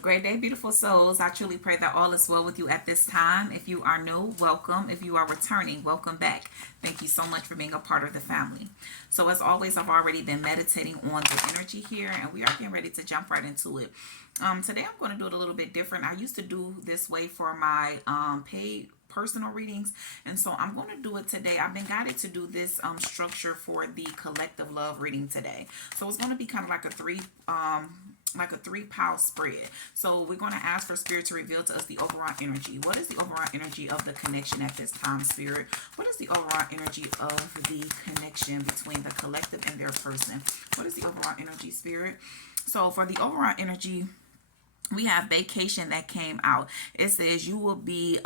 Great day, beautiful souls. I truly pray that all is well with you at this time. If you are new, welcome. If you are returning, welcome back. Thank you so much for being a part of the family. So, as always, I've already been meditating on the energy here, and we are getting ready to jump right into it. Today, I'm going to do it a little bit different. I used to do this way for my paid personal readings, and so I'm going to do it today. I've been guided to do this structure for the collective love reading today. So it's going to be kind of like a three pile spread. So we're going to ask for spirit to reveal to us the overall energy. What is the overall energy of the connection at this time, spirit? What is the overall energy of the connection between the collective and their person? What is the overall energy, spirit? So for the overall energy, we have vacation that came out. It says you will be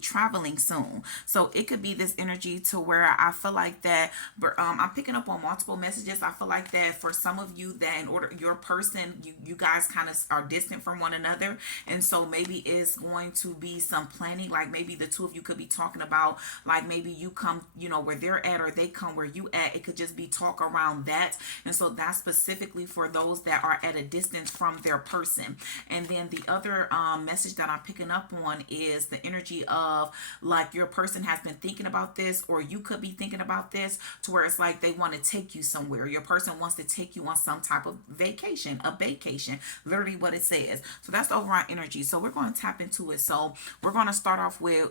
traveling soon. So it could be this energy to where I feel like that, but I'm picking up on multiple messages. I feel like that for some of you, that in order your person, you guys kind of are distant from one another, and so maybe it's going to be some planning. Like maybe the two of you could be talking about, like maybe you come, where they're at, or they come where you at. It could just be talk around that, and so that's specifically for those that are at a distance from their person. And then the other message that I'm picking up on is the energy of like your person has been thinking about this, or you could be thinking about this, to where it's like they want to take you somewhere. Your person wants to take you on some type of vacation, a vacation, literally what it says. So that's the overall energy. So we're going to tap into it. So we're going to start off with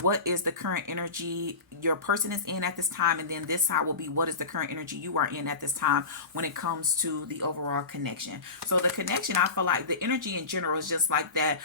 what is the current energy your person is in at this time, and then this side will be what is the current energy you are in at this time when it comes to the overall connection. So the connection, I feel like the energy in general is just like that.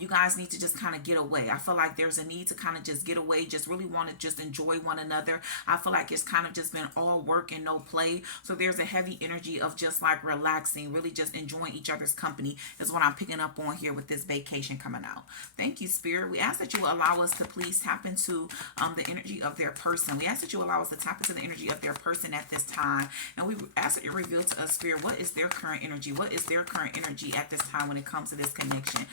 You guys need to just kind of get away. I feel like there's a need to kind of just get away, just really want to just enjoy one another. I feel like it's kind of just been all work and no play. So there's a heavy energy of just like relaxing, really just enjoying each other's company is what I'm picking up on here with this vacation coming out. Thank you, Spirit. We ask that you will allow us to please tap into the energy of their person. We ask that you allow us to tap into the energy of their person at this time. And we ask that you reveal to us, Spirit, what is their current energy? What is their current energy at this time when it comes to this connection?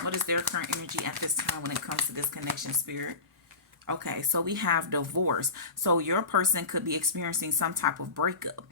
What is their current energy at this time when it comes to this connection, spirit? Okay, so we have divorce. So your person could be experiencing some type of breakup.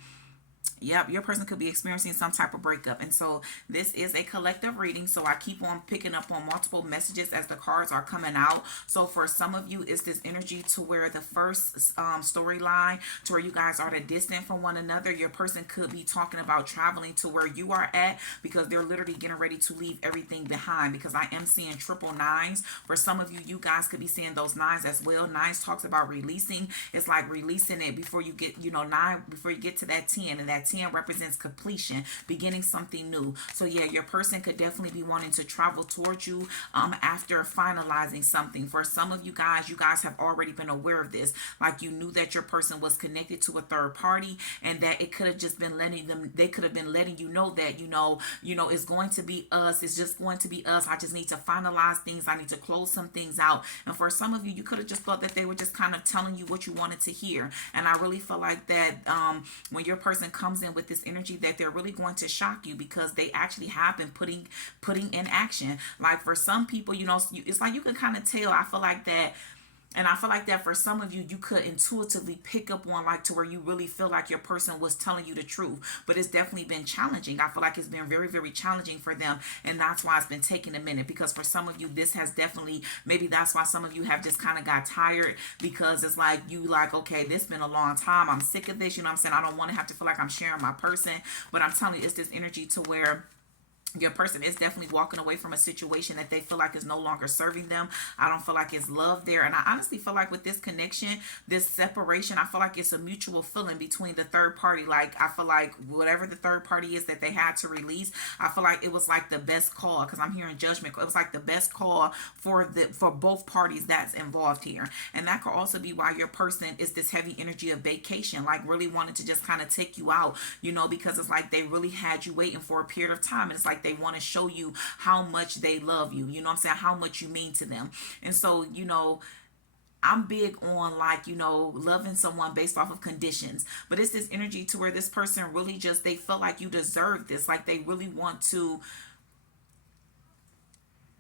Yep, your person could be experiencing some type of breakup. And so this is a collective reading. So I keep on picking up on multiple messages as the cards are coming out. So for some of you, it's this energy to where the first storyline, to where you guys are the distant from one another. Your person could be talking about traveling to where you are at, because they're literally getting ready to leave everything behind, because I am seeing triple nines. For some of you, you guys could be seeing those nines as well. Nines talks about releasing. It's like releasing it before you get, nine, before you get to that 10, and that 10 represents completion, beginning something new. So yeah, your person could definitely be wanting to travel towards you after finalizing something. For some of you guys have already been aware of this. Like you knew that your person was connected to a third party, and that it could have just been letting them, they could have been letting you know that, it's going to be us. It's just going to be us. I just need to finalize things. I need to close some things out. And for some of you, you could have just thought that they were just kind of telling you what you wanted to hear. And I really feel like that when your person comes in with this energy, that they're really going to shock you, because they actually have been putting in action. Like for some people, it's like you can kind of tell. I feel like that. And I feel like that for some of you, you could intuitively pick up on, like, to where you really feel like your person was telling you the truth. But it's definitely been challenging. I feel like it's been very, very challenging for them. And that's why it's been taking a minute. Because for some of you, this has definitely, maybe that's why some of you have just kind of got tired. Because it's like, okay, this been a long time. I'm sick of this. You know what I'm saying? I don't want to have to feel like I'm sharing my person. But I'm telling you, it's this energy to where your person is definitely walking away from a situation that they feel like is no longer serving them. I don't feel like it's love there. And I honestly feel like with this connection, this separation, I feel like it's a mutual feeling between the third party. Like I feel like whatever the third party is that they had to release, I feel like it was like the best call, because I'm hearing judgment. It was like the best call for both parties that's involved here. And that could also be why your person is this heavy energy of vacation, like really wanted to just kind of take you out, because it's like they really had you waiting for a period of time. And it's like they want to show you how much they love you, you know what I'm saying, how much you mean to them. And so, I'm big on, like, loving someone based off of conditions. But it's this energy to where this person really just, they feel like you deserve this. Like they really want to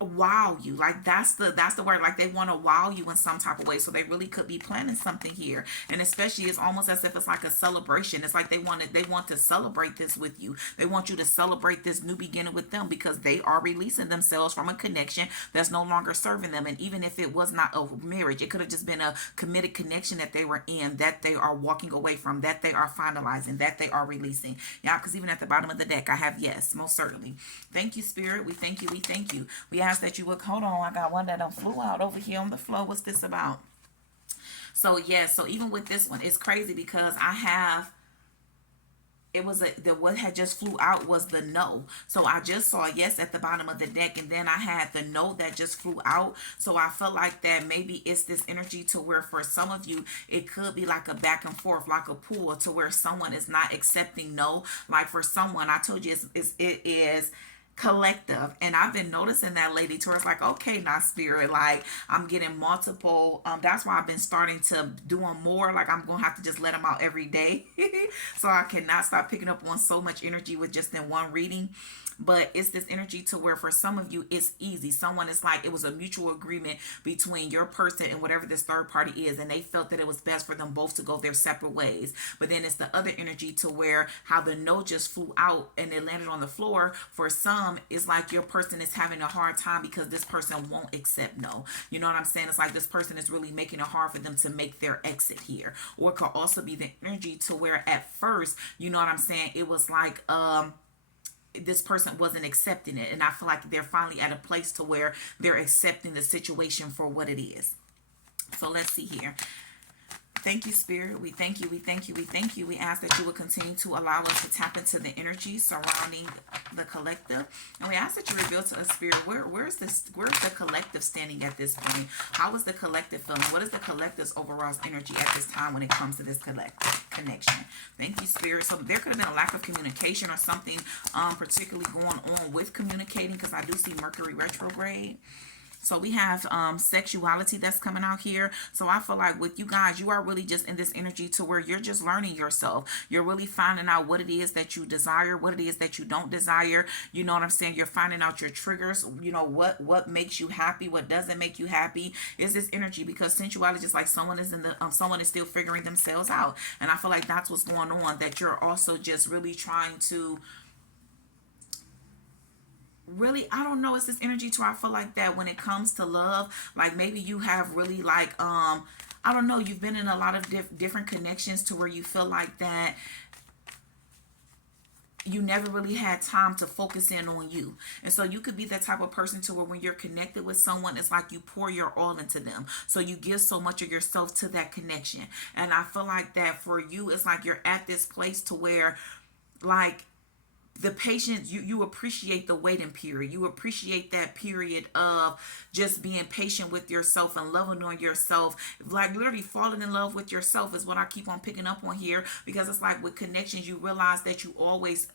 wow you. Like that's the word. Like they want to wow you in some type of way. So they really could be planning something here. And especially it's almost as if it's like a celebration. It's like they want to celebrate this with you. They want you to celebrate this new beginning with them, because they are releasing themselves from a connection that's no longer serving them. And even if it was not a marriage, it could have just been a committed connection that they were in, that they are walking away from, that they are finalizing, that they are releasing. Yeah, because even at the bottom of the deck I have yes, most certainly. Thank you, Spirit. We thank you. We thank you. We ask that you would, hold on, I got one that done flew out over here on the floor. What's this about? So yes, so even with this one, it's crazy because I have, it was the what had just flew out was the no. So I just saw yes at the bottom of the deck, and then I had the no that just flew out. So I felt like that maybe it's this energy to where for some of you it could be like a back and forth, like a pull, to where someone is not accepting no. Like for someone, I told you it is collective. And I've been noticing that lady towards like, okay, now Spirit, like I'm getting multiple, that's why I've been starting to doing more. Like I'm gonna have to just let them out every day. So I cannot stop picking up on so much energy with just in one reading. But it's this energy to where for some of you it's easy. Someone is like, it was a mutual agreement between your person and whatever this third party is, and they felt that it was best for them both to go their separate ways. But then it's the other energy to where how the no just flew out and it landed on the floor. For some, it's like your person is having a hard time because this person won't accept no. You know what I'm saying? It's like this person is really making it hard for them to make their exit here. Or it could also be the energy to where at first, you know what I'm saying, it was like this person wasn't accepting it, and I feel like they're finally at a place to where they're accepting the situation for what it is. So let's see here. Thank you, Spirit. We thank you. We thank you. We thank you. We ask that you would continue to allow us to tap into the energy surrounding the collective, and we ask that you reveal to us, Spirit, where's the collective standing at this point? How is the collective feeling? What is the collective's overall energy at this time when it comes to this collective connection? Thank you, Spirit. So there could have been a lack of communication or something particularly going on with communicating, because I do see Mercury retrograde. So we have sexuality that's coming out here. So I feel like with you guys, you are really just in this energy to where you're just learning yourself. You're really finding out what it is that you desire, what it is that you don't desire. You know what I'm saying? You're finding out your triggers. You know, what makes you happy, what doesn't make you happy. Is this energy, because sensuality is like someone is in the someone is still figuring themselves out. And I feel like that's what's going on, that you're also just really trying to really, I don't know, it's this energy to where I feel like that when it comes to love, like maybe you have really like I don't know, you've been in a lot of different connections to where you feel like that you never really had time to focus in on you. And so you could be that type of person to where when you're connected with someone, it's like you pour your all into them. So you give so much of yourself to that connection. And I feel like that for you, it's like you're at this place to where like the patience, you appreciate the waiting period. You appreciate that period of just being patient with yourself and loving on yourself. Like literally falling in love with yourself is what I keep on picking up on here, because it's like with connections, you realize that you always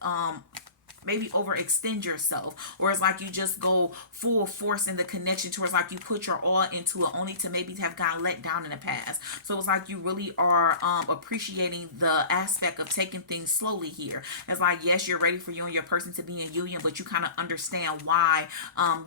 maybe overextend yourself, or it's like you just go full force in the connection towards like you put your all into it only to maybe have gotten let down in the past. So it's like you really are appreciating the aspect of taking things slowly here. It's like, yes, you're ready for you and your person to be in union, but you kind of understand why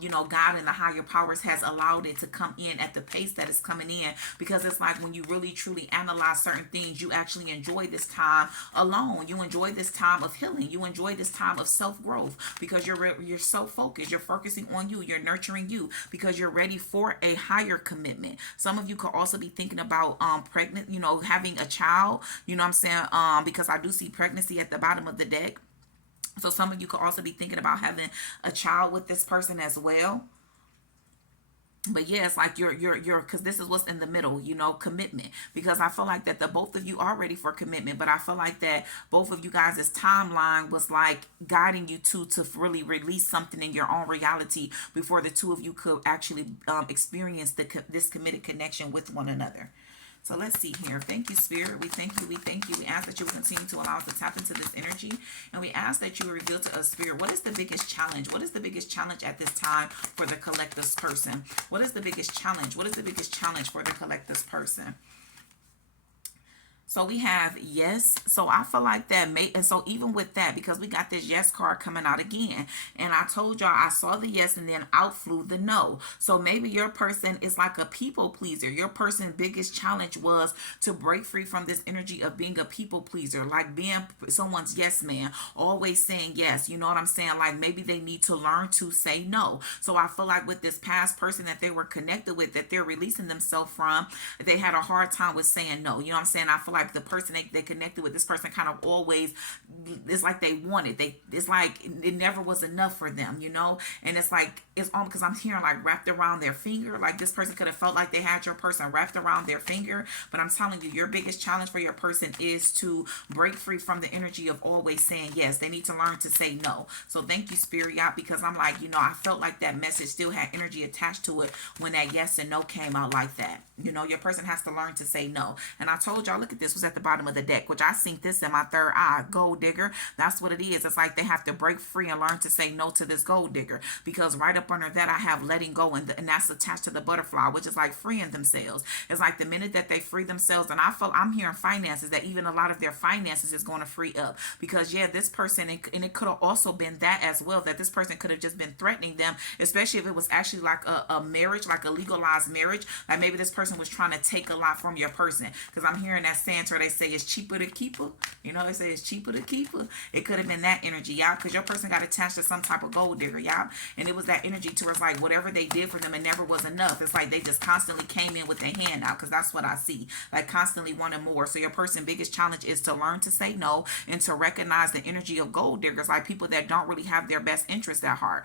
you know, God and the higher powers has allowed it to come in at the pace that it's coming in, because it's like when you really truly analyze certain things, you actually enjoy this time alone. You enjoy this time of healing. You enjoy this time of self-growth, because you're so focused. You're focusing on you. You're nurturing you, because you're ready for a higher commitment. Some of you could also be thinking about pregnant, you know, having a child. You know what I'm saying? Because I do see pregnancy at the bottom of the deck. So some of you could also be thinking about having a child with this person as well. But yeah, it's like you're because this is what's in the middle, you know, commitment. Because I feel like that the both of you are ready for commitment, but I feel like that both of you guys' timeline was like guiding you to really release something in your own reality before the two of you could actually experience this committed connection with one another. So let's see here. Thank you, Spirit. We thank you. We thank you. We ask that you will continue to allow us to tap into this energy. And we ask that you will reveal to us, Spirit, what is the biggest challenge? What is the biggest challenge at this time for the collective's person? What is the biggest challenge? What is the biggest challenge for the collective's person? So we have yes. So I feel like that may, and so even with that, because we got this yes card coming out again, and I told y'all I saw the yes and then out flew the no. So maybe your person is like a people pleaser. Your person's biggest challenge was to break free from this energy of being a people pleaser, like being someone's yes man, always saying yes. You know what I'm saying? Like maybe they need to learn to say no. So I feel like with this past person that they were connected with, that they're releasing themselves from, they had a hard time with saying no. You know what I'm saying? I feel like the person they connected with, this person kind of always, it's like they wanted, it's like it never was enough for them, you know. And it's like it's almost, because I'm hearing like wrapped around their finger, like this person could have felt like they had your person wrapped around their finger. But I'm telling you, your biggest challenge for your person is to break free from the energy of always saying yes. They need to learn to say no. So thank you, Spirit, y'all, because I'm like, you know, I felt like that message still had energy attached to it when that yes and no came out like that. You know, your person has to learn to say no. And I told y'all, look at this, was at the bottom of the deck, which I seen this in my third eye, gold digger. That's what it is. It's like they have to break free and learn to say no to this gold digger, because right up under that I have letting go, and that's attached to the butterfly, which is like freeing themselves. It's like the minute that they free themselves, and I'm hearing finances, that even a lot of their finances is going to free up, because yeah, this person, and it could have also been that as well, that this person could have just been threatening them, especially if it was actually like a marriage, like a legalized marriage. Like maybe this person was trying to take a lot from your person, because I'm hearing that saying where they say it's cheaper to keep her. You know, they say it's cheaper to keep her. It could have been that energy, y'all, because your person got attached to some type of gold digger, y'all, and it was that energy to where it's like whatever they did for them, it never was enough. It's like they just constantly came in with their hand out, because that's what I see, like constantly wanting more. So your person's biggest challenge is to learn to say no and to recognize the energy of gold diggers, like people that don't really have their best interest at heart,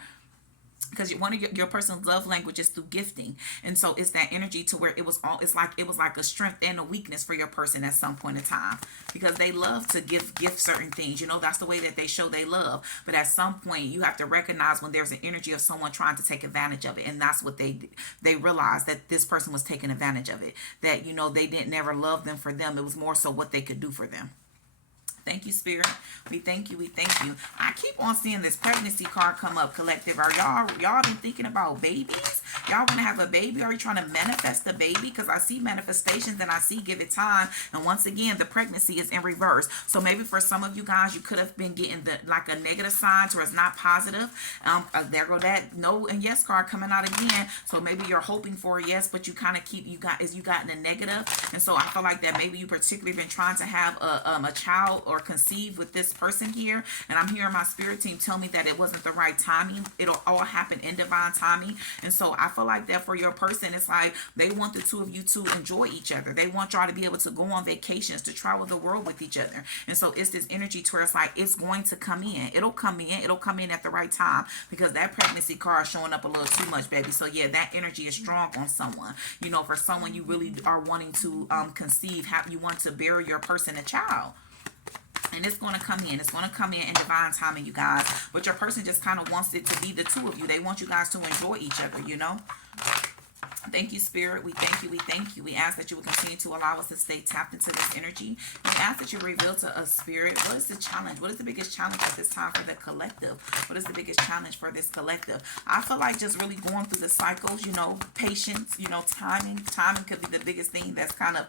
because one of your person's love language is through gifting. And so it's that energy to where it was like a strength and a weakness for your person at some point in time, because they love to gift certain things, you know. That's the way that they show they love. But at some point you have to recognize when there's an energy of someone trying to take advantage of it. And that's what they realized, that this person was taking advantage of it, that, you know, they didn't never love them for them. It was more so what they could do for them. Thank you, Spirit. We thank you. We thank you. I keep on seeing this pregnancy card come up, collective. Are y'all been thinking about babies? Y'all want to have a baby? Are you trying to manifest a baby? Because I see manifestations and I see give it time. And once again, the pregnancy is in reverse. So maybe for some of you guys, you could have been getting like a negative sign where it's not positive. There go that no and yes card coming out again. So maybe you're hoping for a yes, but you kind of you got in a negative. And so I feel like that maybe you particularly been trying to have a child or conceive with this person here, and I'm hearing my spirit team tell me that it wasn't the right timing. It'll all happen in divine timing. And so I feel like that for your person, it's like they want the two of you to enjoy each other. They want y'all to be able to go on vacations, to travel the world with each other. And so it's this energy to where it's like it's going to come in. It'll come in at the right time, because that pregnancy card is showing up a little too much, baby. So yeah, that energy is strong on someone. You know, for someone you really are wanting to conceive, you want to bear your person a child. And it's going to come in. It's going to come in divine timing, you guys. But your person just kind of wants it to be the two of you. They want you guys to enjoy each other, you know. Thank you, Spirit. We thank you. We thank you. We ask that you will continue to allow us to stay tapped into this energy. We ask that you reveal to us, Spirit, what is the challenge? What is the biggest challenge at this time for the collective? What is the biggest challenge for this collective? I feel like just really going through the cycles, you know, patience, you know, timing. Timing could be the biggest thing that's kind of,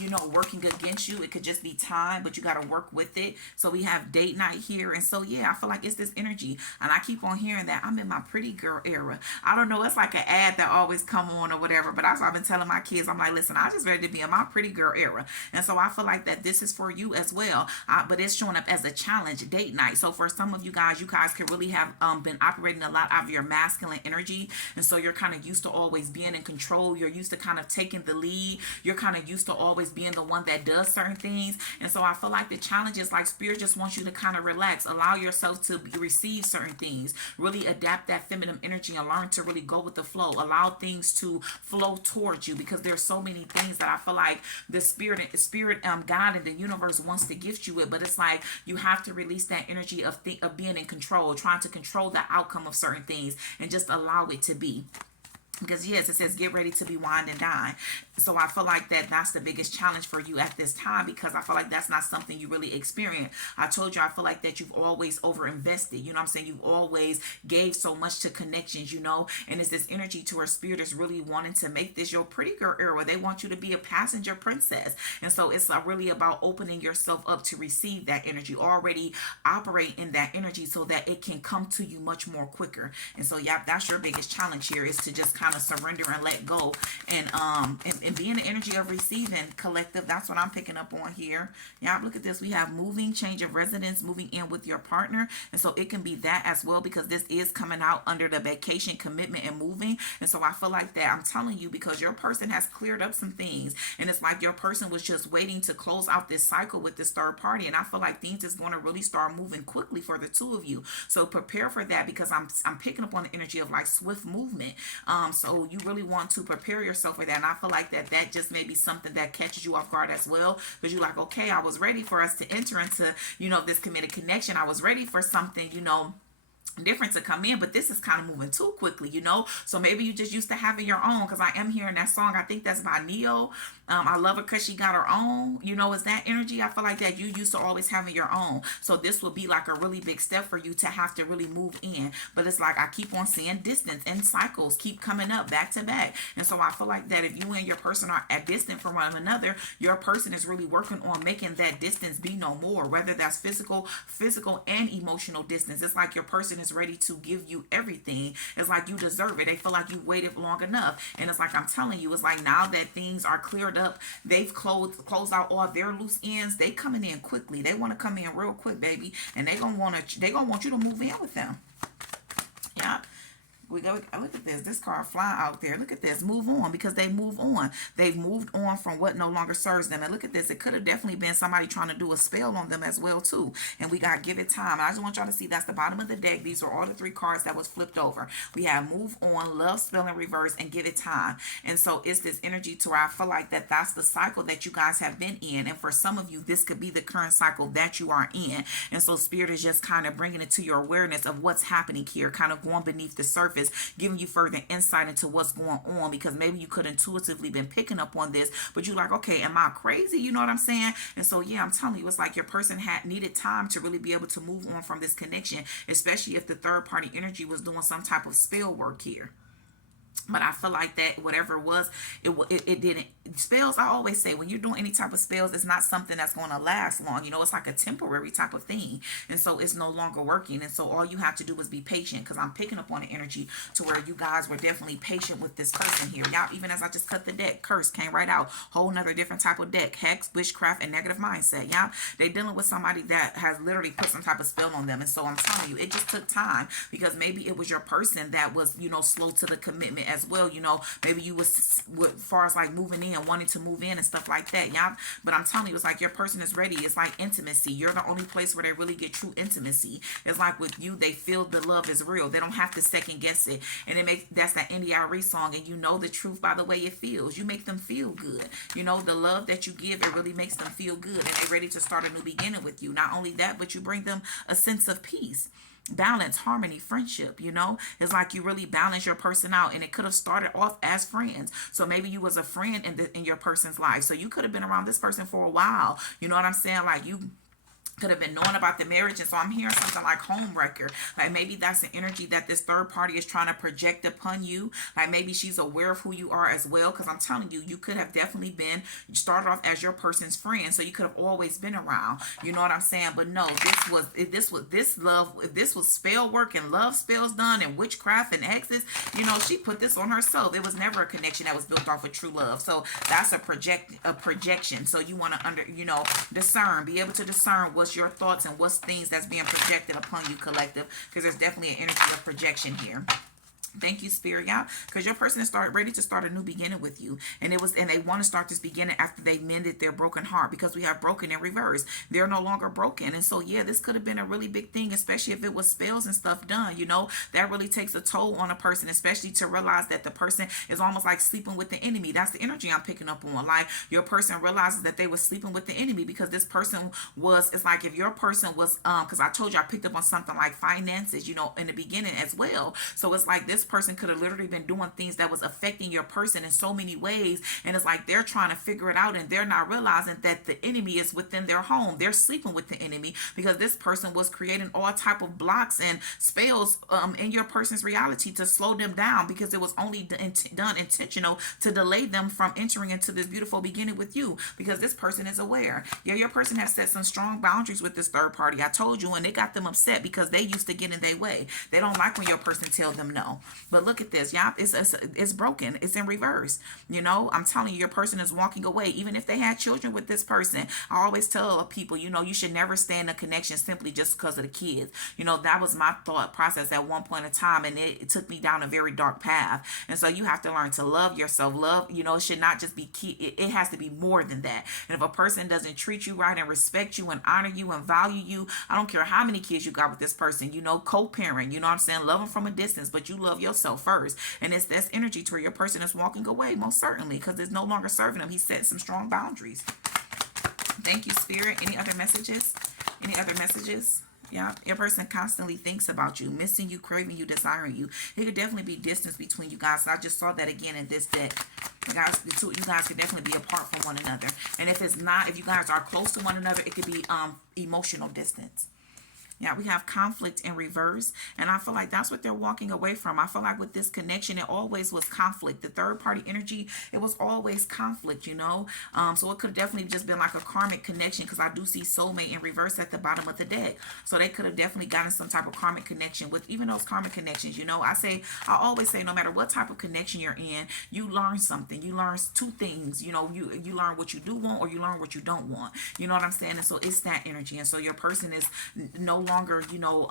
you know, working against you. It could just be time, but you got to work with it. So we have date night here. And so, yeah, I feel like it's this energy. And I keep on hearing that I'm in my pretty girl era. I don't know. It's like an ad that always come on or whatever. But that's what I've been telling my kids. I'm like, listen, I just ready to be in my pretty girl era. And so I feel like that this is for you as well. But it's showing up as a challenge, date night. So for some of you guys can really have been operating a lot out of your masculine energy. And so you're kind of used to always being in control. You're used to kind of taking the lead. You're kind of used to always being the one that does certain things. And so I feel like the challenge is like Spirit just wants you to kind of relax, allow yourself to receive certain things, really adapt that feminine energy and learn to really go with the flow, allow things to flow towards you, because there's so many things that I feel like the spirit God and the universe wants to gift you with. But it's like you have to release that energy of being in control, trying to control the outcome of certain things and just allow it to be. Because yes, it says get ready to be wined and dine. So I feel like that's the biggest challenge for you at this time, because I feel like that's not something you really experience. I told you, I feel like that you've always over invested. You know what I'm saying? You've always gave so much to connections, you know, and it's this energy to where spirit is really wanting to make this your pretty girl era. They want you to be a passenger princess. And so it's really about opening yourself up to receive that energy, already operate in that energy so that it can come to you much more quicker. And so yeah, that's your biggest challenge here, is to just kind of surrender and let go, and be in the energy of receiving, collective. That's what I'm picking up on here. Yeah, look at this. We have moving, change of residence, moving in with your partner. And so it can be that as well, because this is coming out under the vacation, commitment, and moving. And so I feel like that, I'm telling you, because your person has cleared up some things, and it's like your person was just waiting to close out this cycle with this third party. And I feel like things is going to really start moving quickly for the two of you. So prepare for that, because I'm picking up on the energy of like swift movement. So you really want to prepare yourself for that. And I feel like that just may be something that catches you off guard as well, because you're like, okay, I was ready for us to enter into, you know, this committed connection. I was ready for something, you know, different to come in, but this is kind of moving too quickly, you know. So maybe you just used to having your own, because I am hearing that song. I think that's by Neo. I love her because she got her own, you know. Is that energy? I feel like that you used to always having your own, so this will be like a really big step for you to have to really move in. But it's like I keep on seeing distance and cycles keep coming up back to back. And so I feel like that if you and your person are at distance from one another, your person is really working on making that distance be no more, whether that's physical and emotional distance. It's like your person is ready to give you everything. It's like you deserve it. They feel like you waited long enough. And it's like I'm telling you, it's like now that things are cleared up, they've closed out all their loose ends, they coming in quickly. They want to come in real quick, baby. And they gonna want you to move in with them. Yeah. We go, look at this. This card flying out there. Look at this. Move on, because they move on. They've moved on from what no longer serves them. And look at this. It could have definitely been somebody trying to do a spell on them as well too. And we got give it time. And I just want y'all to see that's the bottom of the deck. These are all the three cards that was flipped over. We have move on, love spell in reverse, and give it time. And so it's this energy to where I feel like that's the cycle that you guys have been in. And for some of you, this could be the current cycle that you are in. And so spirit is just kind of bringing it to your awareness of what's happening here, kind of going beneath the surface, giving you further insight into what's going on, because maybe you could intuitively been picking up on this, but you're like, okay, am I crazy? You know what I'm saying? And so yeah, I'm telling you, it's like your person had needed time to really be able to move on from this connection, especially if the third party energy was doing some type of spell work here. But I feel like that whatever it was, it didn't. Spells, I always say, when you're doing any type of spells, it's not something that's going to last long. You know, it's like a temporary type of thing. And so it's no longer working. And so all you have to do is be patient, because I'm picking up on the energy to where you guys were definitely patient with this person here. Y'all, even as I just cut the deck, curse came right out. Whole nother different type of deck. Hex, witchcraft, and negative mindset. Y'all, they dealing with somebody that has literally put some type of spell on them. And so I'm telling you, it just took time, because maybe it was your person that was, you know, slow to the commitment as well. You know, maybe you was far as like moving in, wanting to move in and stuff like that. Yeah, but I'm telling you, it's like your person is ready. It's like intimacy. You're the only place where they really get true intimacy. It's like with you, they feel the love is real. They don't have to second guess it. And it makes, that's that NDRE song, and you know the truth by the way it feels. You make them feel good. You know, the love that you give, it really makes them feel good, and they're ready to start a new beginning with you. Not only that, but you bring them a sense of peace, balance, harmony, friendship. You know, it's like you really balance your person out, and it could have started off as friends. So maybe you was a friend in your person's life, so you could have been around this person for a while. You know what I'm saying? Like you could have been knowing about the marriage. And so I'm hearing something like homewrecker. Like maybe that's the energy that this third party is trying to project upon you. Like maybe she's aware of who you are as well, because I'm telling you, you could have definitely been, you started off as your person's friend, so you could have always been around. You know what I'm saying? But no, this was spell work and love spells done and witchcraft and hexes, you know, she put this on herself. It was never a connection that was built off of true love. So that's a projection. So you want to discern, be able to discern what's your thoughts and what's things that's being projected upon you, collective, because there's definitely an energy of projection here. Thank you, Spirit, y'all, because your person is ready to start a new beginning with you, and they want to start this beginning after they mended their broken heart, because we have broken in reverse. They're no longer broken, and so yeah, this could have been a really big thing, especially if it was spells and stuff done. You know, that really takes a toll on a person, especially to realize that the person is almost like sleeping with the enemy. That's the energy I'm picking up on. Like your person realizes that they were sleeping with the enemy, because this person was. It's like if your person was, because I told you I picked up on something like finances, you know, in the beginning as well. So it's like this this person could have literally been doing things that was affecting your person in so many ways, and it's like they're trying to figure it out, and they're not realizing that the enemy is within their home. They're sleeping with the enemy because this person was creating all type of blocks and spells in your person's reality to slow them down, because it was only done intentional to delay them from entering into this beautiful beginning with you, because this person is aware. Yeah, your person has set some strong boundaries with this third party. I told you, and it got them upset because they used to get in their way. They don't like when your person tell them no. But look at this, yeah, it's broken. It's in reverse. You know, I'm telling you, your person is walking away. Even if they had children with this person, I always tell people, you know, you should never stay in a connection simply just because of the kids. You know, that was my thought process at one point in time, and it took me down a very dark path. And so you have to learn to love yourself. Love, you know, it should not just be key. It has to be more than that. And if a person doesn't treat you right and respect you and honor you and value you, I don't care how many kids you got with this person, you know, co-parent, you know what I'm saying? Love them from a distance, but you love yourself first. And it's that's energy to where your person is walking away, most certainly, because it's no longer serving them. He set some strong boundaries. Thank you, Spirit. Any other messages? Any other messages? Yeah, your person constantly thinks about you, missing you, craving you, desiring you. There could definitely be distance between you guys. So I just saw that again in this deck. You guys, you guys could definitely be apart from one another. And if it's not, if you guys are close to one another, it could be emotional distance. Yeah, we have conflict in reverse, and I feel like that's what they're walking away from. I feel like with this connection, it always was conflict. The third party energy, it was always conflict, you know. So it could have definitely just been like a karmic connection, because I do see soulmate in reverse at the bottom of the deck. So they could have definitely gotten some type of karmic connection. With even those karmic connections, you know, I always say, no matter what type of connection you're in, you learn something. You learn two things, you know. You learn what you do want, or you learn what you don't want. You know what I'm saying? And so it's that energy. And so your person is no longer, you know,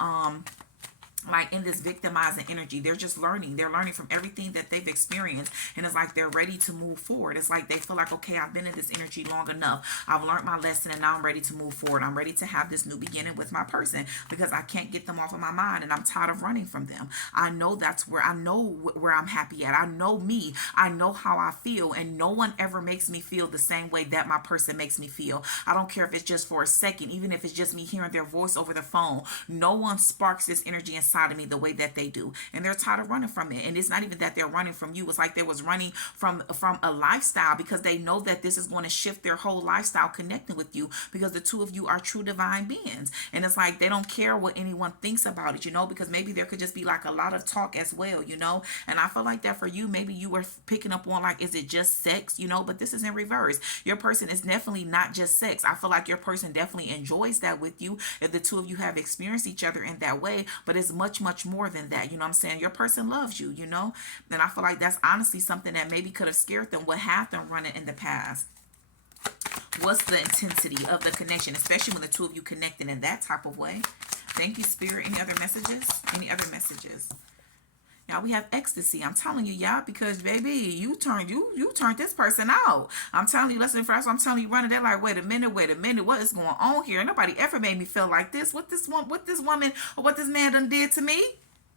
like in this victimizing energy. They're just learning. They're learning from everything that they've experienced, and it's like they're ready to move forward. It's like they feel like, okay, I've been in this energy long enough. I've learned my lesson, and now I'm ready to move forward. I'm ready to have this new beginning with my person, because I can't get them off of my mind, and I'm tired of running from them. I know that's where I'm happy at. I know me. I know how I feel, and no one ever makes me feel the same way that my person makes me feel. I don't care if it's just for a second, even if it's just me hearing their voice over the phone. No one sparks this energy inside of me the way that they do, and they're tired of running from it. And it's not even that they're running from you. It's like they was running from a lifestyle, because they know that this is going to shift their whole lifestyle connecting with you, because the two of you are true divine beings. And it's like they don't care what anyone thinks about it, you know, because maybe there could just be like a lot of talk as well, you know. And I feel like that for you, maybe you were picking up on like, is it just sex, you know? But this is in reverse. Your person is definitely not just sex. I feel like your person definitely enjoys that with you, if the two of you have experienced each other in that way. But it's much more than that, you know what I'm saying? Your person loves you, you know. And I feel like that's honestly something that maybe could have scared them, what had them running in the past. What's the intensity of the connection, especially when the two of you connected in that type of way? Thank you, Spirit. Any other messages? Any other messages? Now we have ecstasy. I'm telling you, y'all, because baby, you turned this person out. I'm telling you, listen, first I'm telling you, running there like, wait a minute, what is going on here? Nobody ever made me feel like this. What this woman or what this man done did to me?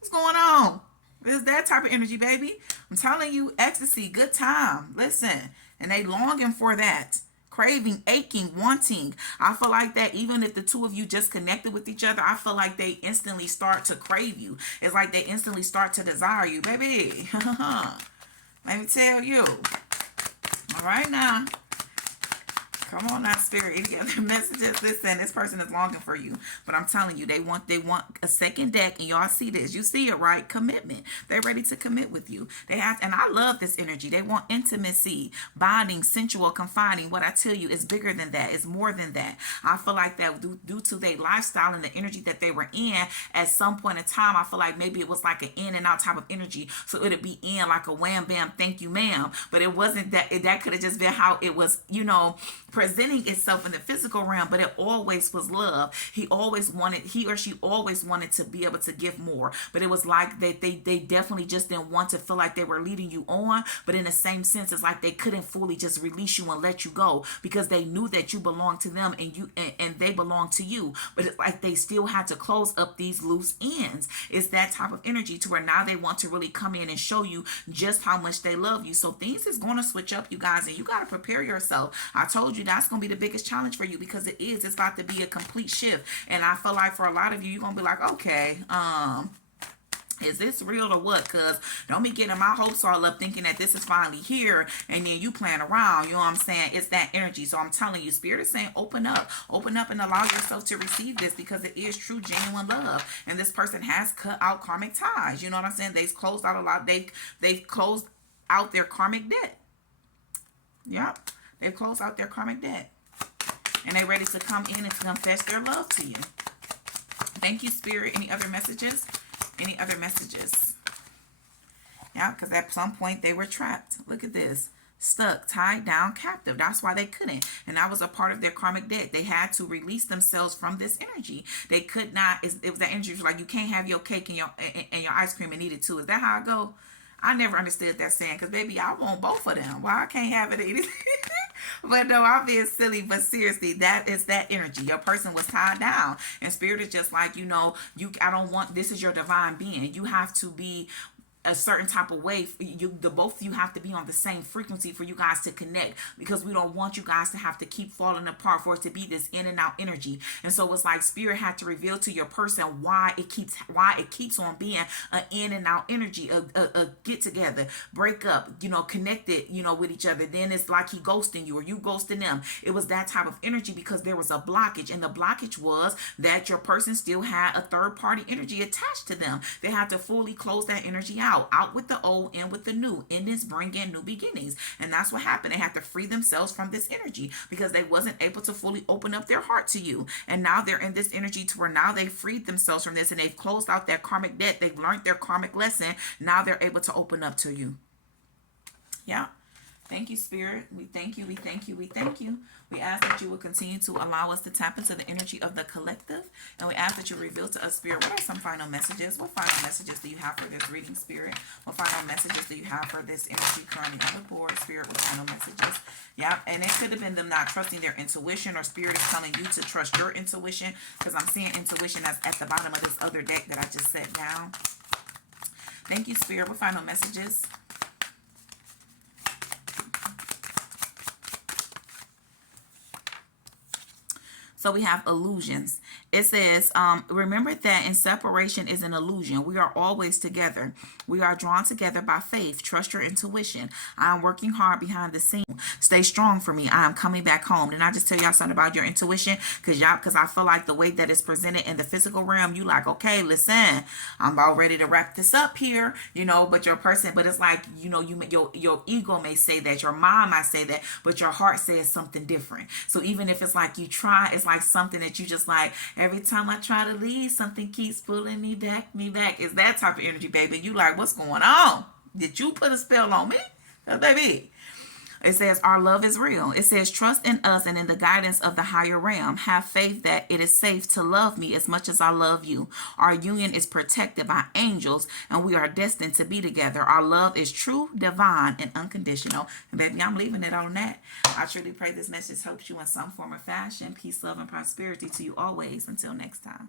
What's going on? It's that type of energy, baby. I'm telling you, ecstasy, good time. Listen, and they longing for that. Craving, aching, wanting. I feel like that even if the two of you just connected with each other, I feel like they instantly start to crave you. It's like they instantly start to desire you, baby. Let me tell you. All right now. Come on now, Spirit. Any other messages? Listen, this person is longing for you. But I'm telling you, they want a second deck, and y'all see this. You see it, right? Commitment. They're ready to commit with you. They have, and I love this energy. They want intimacy, bonding, sensual, confining. What I tell you is bigger than that. It's more than that. I feel like that due to their lifestyle and the energy that they were in at some point in time, I feel like maybe it was like an in and out type of energy. So it'd be in like a wham, bam, thank you, ma'am. But it wasn't that. That could have just been how it was, you know, presenting itself in the physical realm, but it always was love. He or she always wanted to be able to give more, but it was like they definitely just didn't want to feel like they were leading you on, but in the same sense, it's like they couldn't fully just release you and let you go, because they knew that you belonged to them and they belonged to you, but it's like they still had to close up these loose ends. It's that type of energy to where now they want to really come in and show you just how much they love you. So things is going to switch up, you guys, and you got to prepare yourself. I told you that's going to be the biggest challenge for you, because it's about to be a complete shift. And I feel like for a lot of you, you're going to be like, okay, Is this real or what? Because don't be getting my hopes all up thinking that this is finally here and then you playing around. You know what I'm saying? It's that energy. So I'm telling you, Spirit is saying open up. Open up and allow yourself to receive this because it is true, genuine love. And this person has cut out karmic ties. You know what I'm saying? They've closed out a lot. They've closed out their karmic debt. Yep. They've closed out their karmic debt. And they're ready to come in and to confess their love to you. Thank you, Spirit. Any other messages? Any other messages? Yeah, because at some point they were trapped. Look at this. Stuck, tied down, captive. That's why they couldn't. And that was a part of their karmic debt. They had to release themselves from this energy. They could not. It was that energy. It was like you can't have your cake and your ice cream and eat it too. Is that how I go? I never understood that saying because, baby, I want both of them. Why I can't have it and eat it? But no, I'm being silly. But seriously, that is that energy. Your person was tied down. And Spirit is just like, I don't want, this is your divine being. You have to be a certain type of way. The both of you have to be on the same frequency for you guys to connect, because we don't want you guys to have to keep falling apart, for it to be this in and out energy. And so it's like Spirit had to reveal to your person why it keeps on being an in and out energy, a get together, break up, connected, with each other. Then it's like he ghosting you or you ghosting them. It was that type of energy because there was a blockage, and the blockage was that your person still had a third party energy attached to them. They had to fully close that energy out with the old, in with the new. In this, bring in new beginnings. And that's what happened. They had to free themselves from this energy because they wasn't able to fully open up their heart to you. And now they're in this energy to where now they freed themselves from this and they've closed out their karmic debt. They've learned their karmic lesson. Now they're able to open up to you. Yeah. Thank you, Spirit. We thank you. We thank you. We thank you. We ask that you will continue to allow us to tap into the energy of the collective. And we ask that you reveal to us, Spirit, what are some final messages? What final messages do you have for this reading, Spirit? What final messages do you have for this energy currently on the board, Spirit? What final messages? Yeah. And it could have been them not trusting their intuition, or Spirit is telling you to trust your intuition, because I'm seeing intuition as at the bottom of this other deck that I just set down. Thank you, Spirit. What final messages? So we have illusions. It says, remember that in separation is an illusion. We are always together. We are drawn together by faith. Trust your intuition. I am working hard behind the scenes. Stay strong for me. I am coming back home. Didn't I just tell y'all something about your intuition? Because I feel like the way that it's presented in the physical realm, you like, okay, listen, I'm about ready to wrap this up here, but your person, but it's like, your ego may say that, your mind might say that, but your heart says something different. So even if it's like you try, it's like something that you just like, every time I try to leave, something keeps pulling me back. It's that type of energy, baby. You like, what's going on? Did you put a spell on me? Baby. It says our love is real. It says trust in us and in the guidance of the higher realm. Have faith that it is safe to love me as much as I love you. Our union is protected by angels and we are destined to be together. Our love is true, divine, and unconditional. And baby, I'm leaving it on that. I truly pray this message helps you in some form or fashion. Peace, love, and prosperity to you always. Until next time.